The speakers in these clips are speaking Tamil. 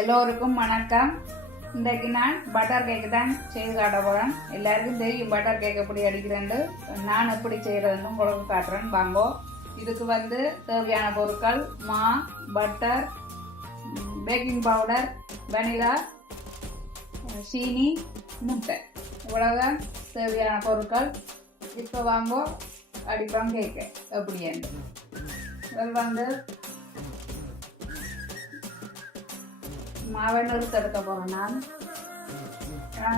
எல்லோருக்கும் வணக்கம். இன்றைக்கு நான் பட்டர் கேக்கு தான் செய்து காட்ட போறேன். எல்லாருக்கும் தெரியும் பட்டர் கேக் எப்படி அடிக்கிறேன்னு. நான் எப்படி செய்யறதுன்னு உங்களுக்கு காட்டுறேன் வாங்கோ. இதுக்கு தேவையான பொருட்கள் மா, பட்டர், பேக்கிங் பவுடர், வெனிலா, சீனி, முட்டை, இவ்வளவுதான் தேவையான பொருட்கள். இப்போ வாங்கோ அடிப்போம் கேக்கு எப்படி இதில் மாவை நொறுக்க எடுக்க போறேன். நான்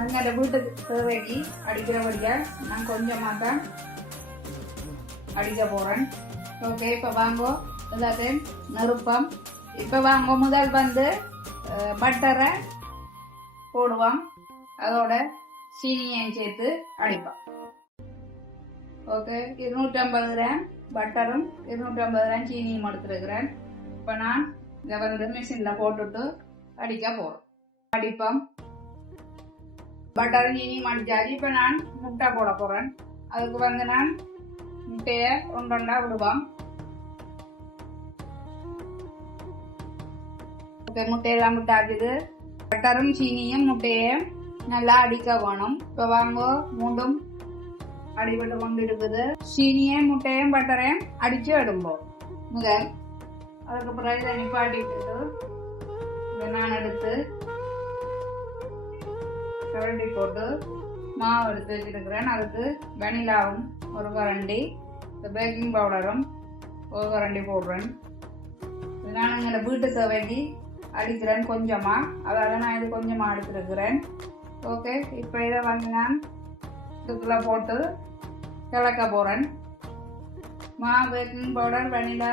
என்னோட வீட்டுக்கு தேவைக்கு அடிக்கிறபடியா நான் கொஞ்சமாக தான் அடிக்க போறேன். ஓகே, இப்போ வாங்கோ எல்லாத்தையும் நெருப்பம். இப்போ வாங்கோ முதல் பட்டரை போடுவோம், அதோட சீனியையும் சேர்த்து அடிப்போம். ஓகே, 250 கிராம் பட்டரும் 250 கிராம் சீனியும் எடுத்துருக்கிறேன். இப்போ நான் இதை மிஷினில் போட்டுட்டு அடிக்க போறோம். அடிப்போம். பட்டர் சீனியும் அடிச்சாச்சு. இப்போ நான் முட்டை போட போறேன். அதுக்கு நான் முட்டையை ஒன்றா விடுவோம். முட்டையெல்லாம் விட்டாச்சுது. பட்டரும் சீனியும் முட்டையும் நல்லா அடிக்க வேணும். இப்போ வாங்கோ மூண்டும் அடிபட்டு கொண்டு இருக்குது. சீனியும் முட்டையும் பட்டரையும் அடிச்சு எடுப்போம் முதல். அதுக்கு பிறகு இதை நிப்பாட்டிட்டு நான் எடுத்து கரண்டி போட்டு மாவு எடுத்து வச்சிருக்கிறேன். அதுக்கு வெனிலாவும் ஒரு கரண்டி, பேக்கிங் பவுடரும் ஒரு கரண்டி போடுறேன். நான் எங்களை வீட்டு தேவைக்கு அடிக்கிறேன் கொஞ்சமா, அதாவது நான் இது கொஞ்சமா எடுத்துருக்கிறேன். ஓகே, இப்போ இதை நான் இதுக்குள்ள போட்டு கிளக்க போறேன். மா, பேக்கிங் பவுடர், வெனிலா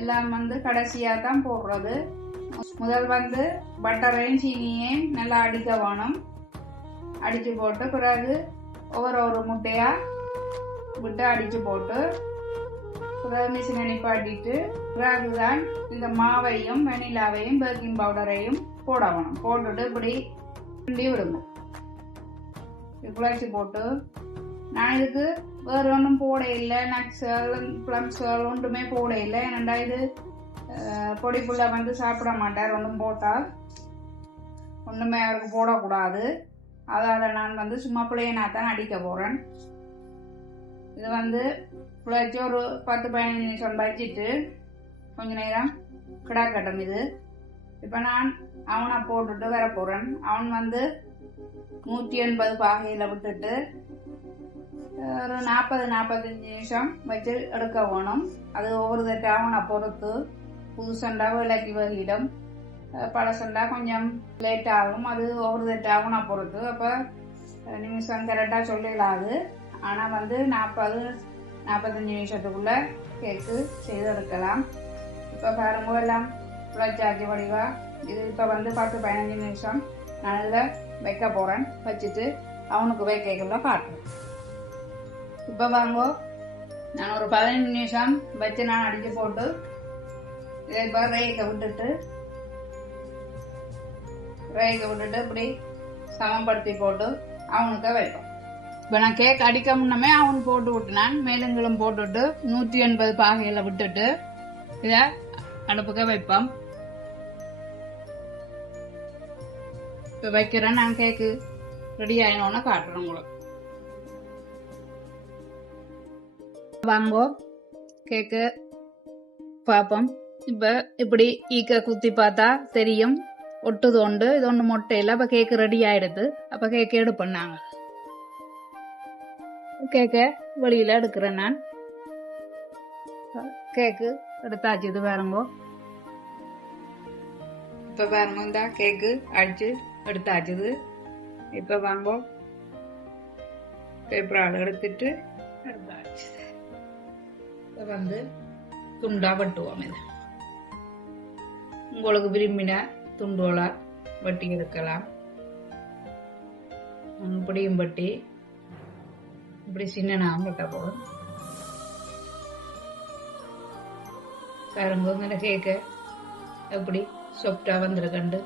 எல்லாம் கடைசியாக தான் போடுறது. முதல் பட்டரையும் சீனியையும் நல்லா அடிக்க வேணும். அடிச்சு போட்டு பிறகு ஒவ்வொரு முட்டையா விட்டு அடிச்சு போட்டு பிறகு மிஷினை நிப்பாட்டிட்டு பிறகுதான் இந்த மாவையும் வெனிலாவையும் பேக்கிங் பவுடரையும் போட வேணும். போட்டுட்டு இப்படி விடுங்க. குழச்சி போட்டு நான் இதுக்கு வேறு ஒன்றும் போட இல்லை. நட்ஸுகள், பிளம்ஸுகள் ஒன்றுமே போட இல்லை. ஏன்னா இது பொடி புள்ள சாப்பிட மாட்டார். ஒன்றும் போட்டால் ஒன்றுமே அவருக்கு போடக்கூடாது. அதால் நான் சும்மா பிள்ளையனா தான் அடிக்க போகிறேன். இது பிள்ளைச்சி ஒரு 10-15 நிமிஷம் வச்சுட்டு கொஞ்ச நேரம் கிடாக்கட்டும். இது இப்போ நான் அவனை போட்டுட்டு வர போகிறேன். அவன் 180 பாகையில் விட்டுட்டு ஒரு 40-45 நிமிஷம் வச்சு எடுக்க வேணும். அது ஒவ்வொரு தட்டு அவனை பொறுத்து. புதுசண்டா விலைக்கு வகிடும், பழசண்டா கொஞ்சம் லேட் ஆகும். அது ஒவ்வொரு தட்டு அவனை பொறுத்து. அப்போ நிமிஷம் கரெக்டாக சொல்லிடாது. ஆனால் 40-45 நிமிஷத்துக்குள்ள கேக்கு செய்து எடுக்கலாம். இப்போ பாருங்க எல்லாம் புழைச்சாச்சு வடிவா. இது இப்போ 10-15 நிமிஷம் நான் இதில் வைக்க போகிறேன். வச்சுட்டு அவனுக்கு வைக்கக்குள்ள காட்டுறேன். இப்போ வாங்கோ நான் ஒரு 15 நிமிஷம் வச்சு நான் அடிச்சு போட்டு இதை இப்போ ரேக விட்டுட்டு இப்படி சமப்படுத்தி போட்டு அவனுக்கு வைப்போம். இப்போ நான் கேக் அடிக்க முன்னமே அவன் போட்டு விட்டுனான். மேலுங்களும் போட்டுட்டு 180 பாகையில் விட்டுட்டு இதை அடுப்புக்க வைப்போம். இப்போ வைக்கிறேன். நான் கேக்கு ரெடி ஆயினோன்னு காட்டுறேன் உங்களுக்கு. வாங்கோ கேக்கு பார்ப்போம். இப்போ இப்படி ஈக்க குத்தி பார்த்தா தெரியும் ஒட்டுது உண்டு. இது ஒன்று மொட்டையில். அப்போ கேக்கு ரெடி ஆயிடுது. அப்போ கேக்கு எடுப்பேன். நாங்கள் கேக்க வெளியில் எடுக்கிறேன். நான் கேக்கு எடுத்தாச்சு. இது பாருங்கோ. இப்போ பாருங்க இந்த கேக்கு அடிச்சு எடுத்தாச்சுது. இப்போ வாங்கோ பேப்பரால் எடுத்துட்டு எடுத்தாச்சு. இதை துண்டா வெட்டுவோம். இது உங்களுக்கு விரும்பின துண்டோலா வெட்டி எடுக்கலாம். இப்படியும் வெட்டி இப்படி சின்ன நாம் வெட்ட போடும். பாருங்க இந்த கேக்க எப்படி சொப்டா வந்திருக்கண்டு.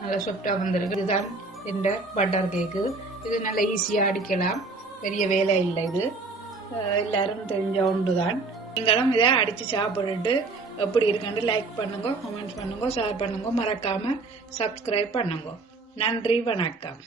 நல்லா சொப்டா வந்திருக்கு. இதுதான் இந்த பட்டர் கேக்கு. இது நல்லா ஈஸியாக அடிக்கலாம். பெரிய வேலை இல்லை. இது எல்லாரும் தெரிஞ்ச ஒன்று தான். நீங்களும் இதை அடிச்சு சாப்பிட்டுட்டு எப்படி இருக்குன்னு லைக் பண்ணுங்க, கமெண்ட் பண்ணுங்க, ஷேர் பண்ணுங்க, மறக்காம சப்ஸ்கிரைப் பண்ணுங்க. நன்றி, வணக்கம்.